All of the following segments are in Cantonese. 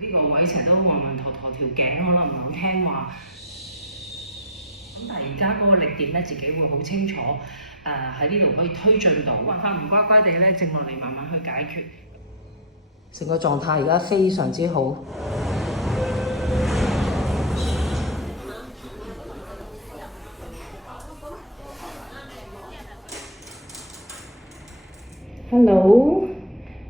呢個位成日都暈暈陀陀，條頸可能唔係好聽話。咁但係而家嗰個力點咧，自己會好清楚。喺呢度可以推進到，辦法唔乖乖地咧，靜落嚟慢慢去解決。成個狀態而家非常之好。Hello，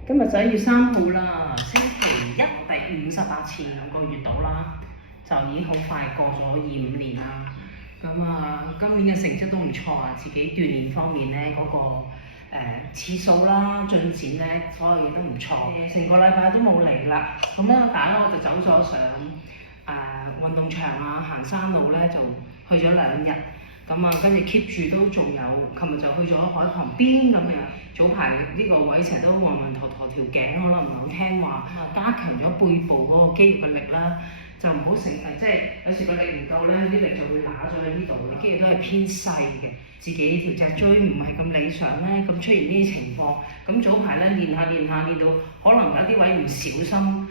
今日11月3號啦，星期一第58次2個月到啦，就已經好快過咗25年啦。今年嘅成績都唔錯啊，自己鍛鍊方面咧嗰個次數啦、進展咧，所有嘢都唔錯。成個禮拜都冇嚟啦，但係我就走咗上運動場啊、行山路咧，就去咗2日。跟住 keep 住都仲有，琴日就去咗海旁邊咁樣。早排呢個位成日都暈暈陀陀，條頸可能唔係好聽話，加強咗背部嗰個肌肉嘅力啦，就唔好成日即係有時個力唔夠咧，啲力就會揦咗喺呢度啦。肌肉都係偏細嘅，自己條脊椎唔係咁理想咧，咁出現呢啲情況。咁早排咧練下練到，可能有啲位唔小心。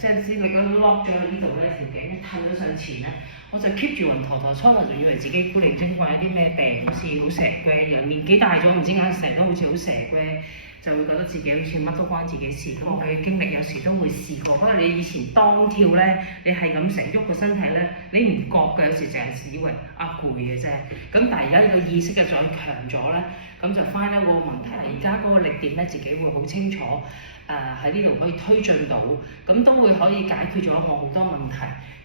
即係啲力都 lock 咗喺呢度咧，條頸一褪咗上前咧，我就 keep 住暈陀陀，初頭仲以為自己古靈精怪有啲咩病，好似好蛇龜，又年紀大咗，唔知點解成日都好似好蛇龜，就會覺得自己好似乜都關自己事。咁我嘅經歷有時都會試過，不過你以前當跳咧，你係咁成喐個身體咧，你唔覺嘅，有時淨係以為攰嘅啫。咁但係而家呢個意識嘅再強咗咧，咁就 find out 個問題。而家嗰個力點咧，自己會好清楚。喺呢度可以推進到，咁都會可以解決咗我好多問題。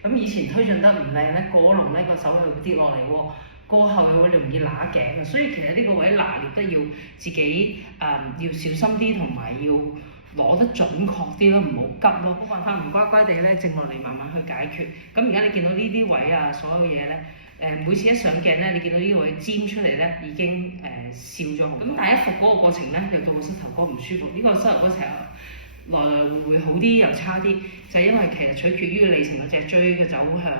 咁以前推進得唔靚咧，過龍咧個手又會跌落嚟喎，過後又會容易揦頸啊。所以其實呢個位拿捏得要自己要小心啲，同埋要攞得準確啲咯，唔好急咯。冇辦法唔乖乖地咧，靜落嚟慢慢去解決。咁而家你見到呢啲位啊，所有嘢咧。每次一上鏡咧，你見到呢個位尖出嚟咧，已經笑咗好。咁但係一復嗰個過程咧，又到個膝頭哥唔舒服。呢個膝頭哥成日來會好啲又差啲，就係因為其實取決於你成個脊椎嘅走向。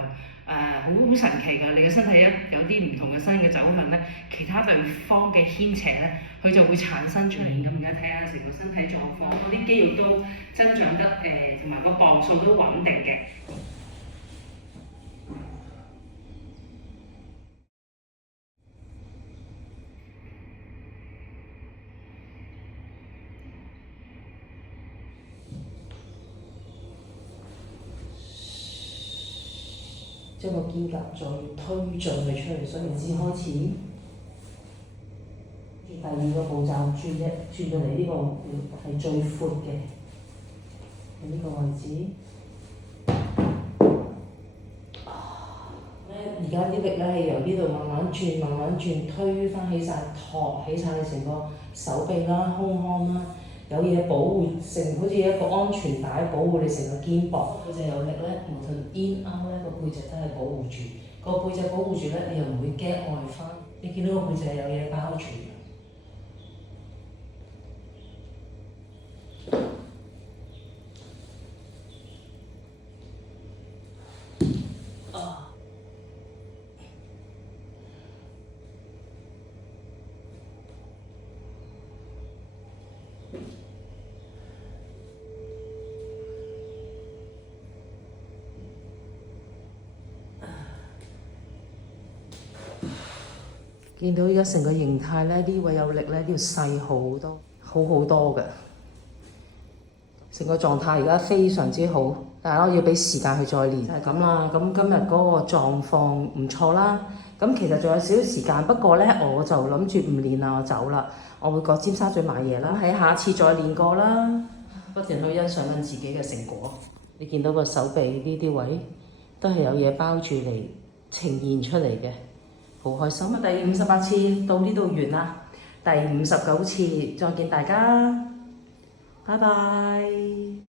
好神奇㗎！你嘅身體有啲唔同嘅新嘅走向咧，其他地方嘅牽扯咧，佢就會產生出嚟。咁而家睇下成個身體狀況，嗰啲肌肉都增長得同埋個磅數都穩定嘅。將個肩胛再推進佢出嚟，所以先開始。第二個步驟轉到嚟呢個係最闊嘅，喺呢個位置。而家啲力咧係由呢度慢慢轉，推翻起晒，托起晒你成個手臂啦、胸腔啦。有嘢保護成，好似一個安全帶保護你成個肩膊。背脊有力咧，無論 in out 咧，個背脊都係保護住。個背脊保護住咧，你又唔會驚外翻。你見到個背脊有嘢包住。見到而家成個形態咧，呢位有力咧，呢度細好多，好多嘅。成個狀態而家非常之好，但係我要俾時間去再練，就係咁啦。咁今日嗰個狀況唔錯啦。咁其實仲有少少時間，不過咧我就諗住唔練啦，我走啦。我會過尖沙咀買嘢啦，喺下次再練過啦。不斷去欣賞緊自己嘅成果。你見到個手臂呢啲位都係有嘢包住嚟呈現出嚟嘅。好開心啊！第58次到呢度完啦，第59次再見大家，拜拜。